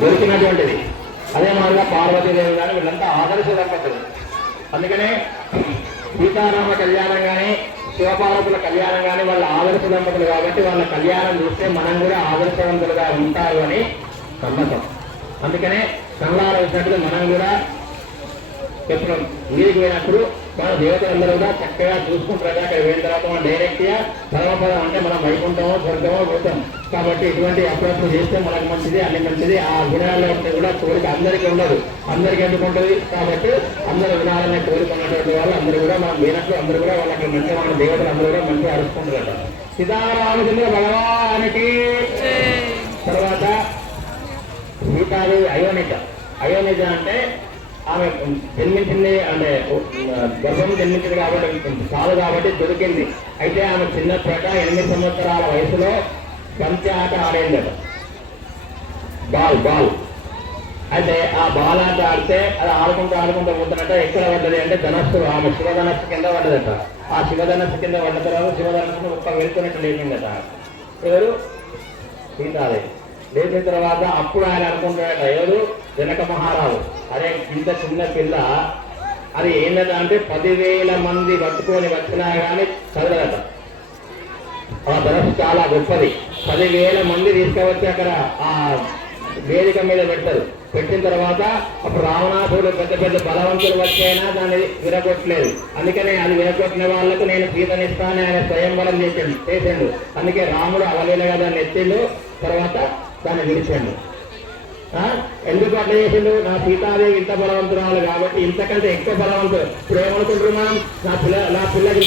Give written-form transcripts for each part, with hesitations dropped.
దొరికినటువంటిది. అదే మాదిరిగా పార్వతీదేవి కానీ వీళ్ళంతా ఆదర్శ దంపతులు. అందుకనే సీతారామ కళ్యాణం కానీ శివపార్వతుల కళ్యాణం కానీ వాళ్ళ ఆదర్శ దంపతులు కాబట్టి వాళ్ళ కళ్యాణం చూస్తే మనం కూడా ఆదర్శవంతులుగా ఉంటారు అని నమ్మకం. అందుకనే కళ్ళార వచ్చినట్టుగా మనం కూడా ఎప్పుడు నీరికి పోయినప్పుడు మన దేవతలందరూ కూడా చక్కగా చూసుకుంటారు. అక్కడ పోయిన తర్వాత మనం డైరెక్ట్ గా పరమపదం అంటే మనం వైకుంఠమో స్వర్గమో పోతాం. కాబట్టి ఇటువంటి అప్రోచ్ చేస్తే మనకు మంచిది, అన్ని మంచిది. ఆ వినాలలో ఉంటే కూడా కోరిక అందరికీ ఉండదు, అందరికీ ఎందుకు ఉంటుంది. కాబట్టి అందరూ వినాలనే కోరుకున్నటువంటి వాళ్ళు అందరూ కూడా మనం పోయినట్లు అందరూ కూడా వాళ్ళకి మంచిగా మన దేవతలు అందరూ కూడా మంచిగా అరుచుకుంటారట. సీతారామచంద్ర భగవానికి తర్వాత సీతాదేవి అయోనిజ అంటే ఆమె జన్మించింది అంటే గర్భం జన్మించింది కాబట్టి చాలు కాబట్టి దొరికింది. అయితే ఆమె చిన్నప్పట 8 సంవత్సరాల వయసులో బంతి ఆట ఆడేదట, బాల్. అయితే ఆ బాల్ ఆట ఆడితే అది ఆడుకుంటూ పోతున్నట్ట ఎక్కడ పడ్డది అంటే ధనస్సు, ఆమె శివధనస్సు కింద పడ్డదట. ఆ శివధనస్సు కింద పడ్డ తర్వాత శివధనస్సును ఒక్క వెళ్తున్నట్టు లేచిందట. ఎవరు? సీతాదేవి. లేచిన తర్వాత అప్పుడు ఆయన అనుకుంటాడట, ఎవరు? జనక మహారాజు. అరే ఇంత చిన్న పిల్ల అది ఏంటంటే అంటే 10,000 మంది పట్టుకొని వచ్చినా కానీ చదవదట. ఆ ధనస్సు చాలా గొప్పది. 10,000 మంది తీసుకువచ్చి అక్కడ ఆ వేదిక మీద పెడతారు. పెట్టిన తర్వాత అప్పుడు రావణాసుడు పెద్ద బలవంతులు వచ్చైనా దాన్ని విరగొట్టలేదు. అందుకనే అది విరగొట్టిన వాళ్ళకు నేను సీతనిస్తానని ఆయన స్వయంవరం చేసిండు. అందుకే రాముడు అవలీలగా దాన్ని ఎత్తిండు, తర్వాత దాన్ని విడిచాడు. ఎందుకు అట్లా చేసిండు? నా సీతాదేవి ఇంత బలవంతురాలు కాబట్టి ఇంతకంటే ఎక్కువ బలవంతుడు. ఇప్పుడు ఏమనుకుంటారు మనం? నా పిల్లకి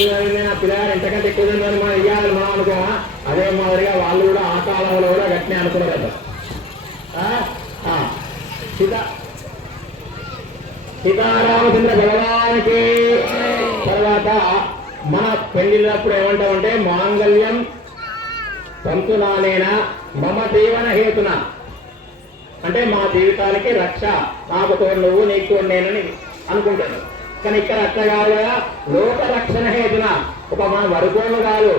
నా పిల్లగారు ఇంతకంటే ఎక్కువ తిందని మనం ఇవ్వాలి మనం అనుకోమా? అదే మాదిరిగా వాళ్ళు కూడా ఆ కాలంలో కూడా గట్టినే అనుకున్నారు కదా. సీతారామచంద్ర భగవానికి తర్వాత మన పెళ్లిళ్ళప్పుడు ఏమంటామంటే మాంగళ్యం తంతునానేనా మమ జీవన హేతున అంటే మా జీవితానికి రక్ష, నాకు తోడు నువ్వు, నీకు తోడు నేనని అనుకుంటాను. కానీ ఇక్కడ అట్లా కాదు కదా, లోక రక్షణ హేతున. ఒక మన వరకోళ్ళు కాదు,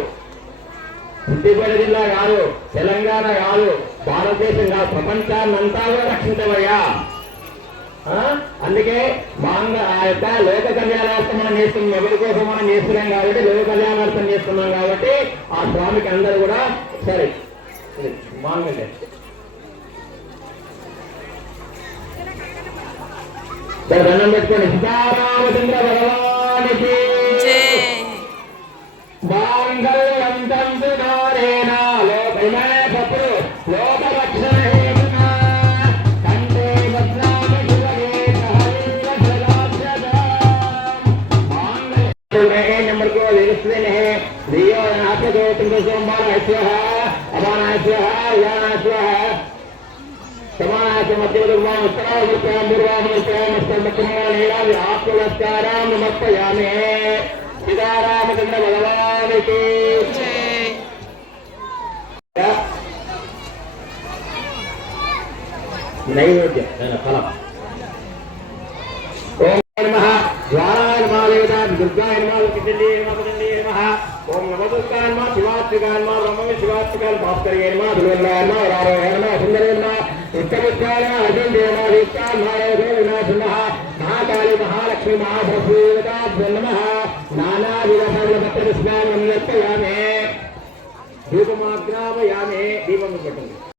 సిద్దిపేట జిల్లా కాదు, తెలంగాణ కాదు, భారతదేశం కాదు, ప్రపంచాన్ని అంతా కూడా రక్షించవయ్యా. అందుకే ఆ యొక్క లోక కళ్యాణార్థం మనం చేస్తున్నాం. ఎవరి కోసం మనం చేస్తున్నాం కాబట్టి లోక కళ్యాణార్థం చేస్తున్నాం కాబట్టి ఆ స్వామికి అందరూ కూడా సరే మాంగళ్యం దండం పెట్టుకోండి. సీతారామచంద్ర భగవానికి మాంగళ్యం తంతునానేనా లోక రక్షణ హేతునా కంటే భద్రామి नंबर को दियो नाथ दो तुम सोमवार अमानाय समानाय मध्य आपको नमस्कारां नमस्यामि। सीतारामचंद्र भगवान की नैवेद्य फलम ओम नमः द्वाराय नमः देवताय दुर्गाय नमः कितलिये नमः पतंजलिये नमः ओम नमो दुर्गाय नमः शिवात्मिकाय नमः ब्रह्मवे शिवात्मिकाय भास्कराय नमः दुर्गाय नमः राराय नमः सुंदराय नमः उत्तमोत्ताय नमः अर्जुन देवाय विष्टाय महादेव विनाश नमः महाकाली महालक्ष्मी महाभस्मीवताभ्यो नमः नानाविध सर्वपत्रस्नानं नर्पयामि धूपमाग्रामयामि दीपं पठन्तु।